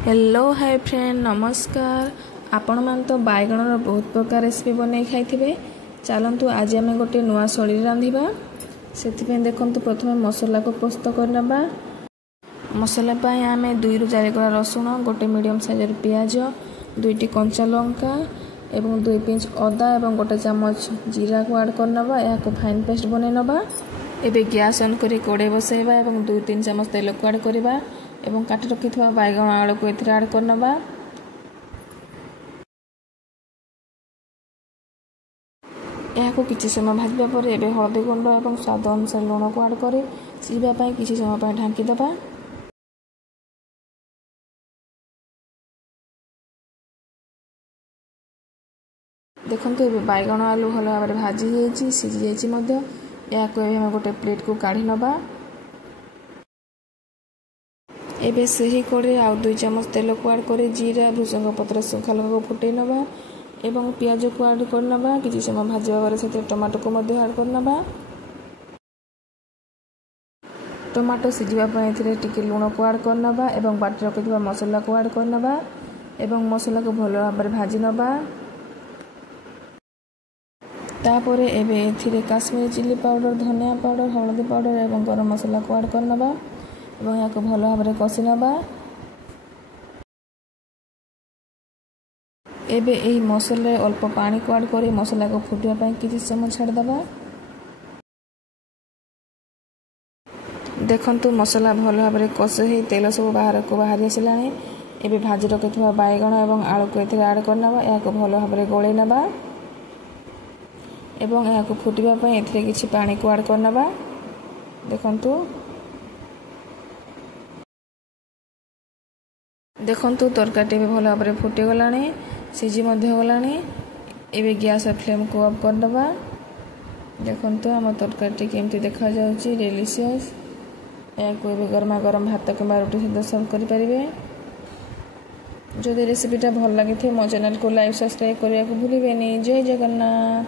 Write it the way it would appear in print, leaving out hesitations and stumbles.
Hello hi friend नमस्कार। आपण मान तो बैगणर बहुत प्रकार रेसिपी बनै खाइथिबे। चलंतु आज आम गोटे नुआ शैली रांधिबा। सेथिपे देखंतु प्रथमे मसला को प्रस्तुत करनबा। मसला पाए आम 2 ରୁ 4 गला रसुण, गोटे मीडियम साइजर पियाज, 2टी कंचा लंका एवं 2 पिंच अदा एवं गोटे चम्मच जीरा को ऐड करनबा। या को फाइन पेस्ट बनै नबा। एबे गैस ऑन करी कड़े बसैबा एवं 2-3 चम्मच तेल को ऐड करबा एवं काटी रखिथवा बैगण आलू को एथिरे ऐड करनबा। यह किसी समय भाजबा पर एबे हळदी गुंड एवं स्वाद अनुसार लूण को ऐड करे सिझिबा पई किसी समय पई ढांकी दबा। देखंतु एबे बैगण आलू भल भाबरे भाजी हेछि, सिझि हेछि मध्ये। या को एबे हम गोटे प्लेट को काढी नबा। एबे सही कड़े आउ 2 चम्मच तेल को ऐड करे जीरा भृषंग पत्र सुखा लगा को फुटै नबा एवं पियाज को ऐड करनबा। किछि समय भाजबा बारे सते टमाटो को मध्ये ऐड करनबा। टमाटो सिझिबा पय एथिरे टिके लूण को ऐड करनबा एवं बाटी रखिथवा मसला को ऐड करनबा एवं मसला को भल भाबरे भाजी नबा। तापरे एबे एथिरे काश्मीरी चिली पाउडर, धनिया पाउडर, हळदी पाउडर एवं गरम मसला को ऐड करनबा एवं या को भल भाबरे कसी नबा। एबे एही मसला अल्प पानी को ऐड करे मसला को फुटिया पय किछि समय छाड़ दबा। देखंतु मसला भल भाबरे कसे हे तेल सब बाहर को बाहरी आसिलानी। एबे भाजी रखिथवा बैगण एवं आलू को एथिरे ऐड करनबा। या को भल भाबरे गोळै नबा एवं या को फुटिबा पय एथिरे किछि पानी को ऐड करनबा। देखंतु तरकारी भी भल भाबरे फुटी गलानी, सिझी मध्ये गलानी। एबे गैस फ्लेम को ऑफ कर दबा। देखंतु हम तरकारी केमती देखा जाउची, डिलीशियस। या को एबे गरमा गरम भात किंबा रोटी सहित सर्व करि परिबे। जदि रेसिपीटा भल लागिथे मो चैनल को लाइक सब्सक्राइब करिया को भूलिबेनी। जय जगन्नाथ।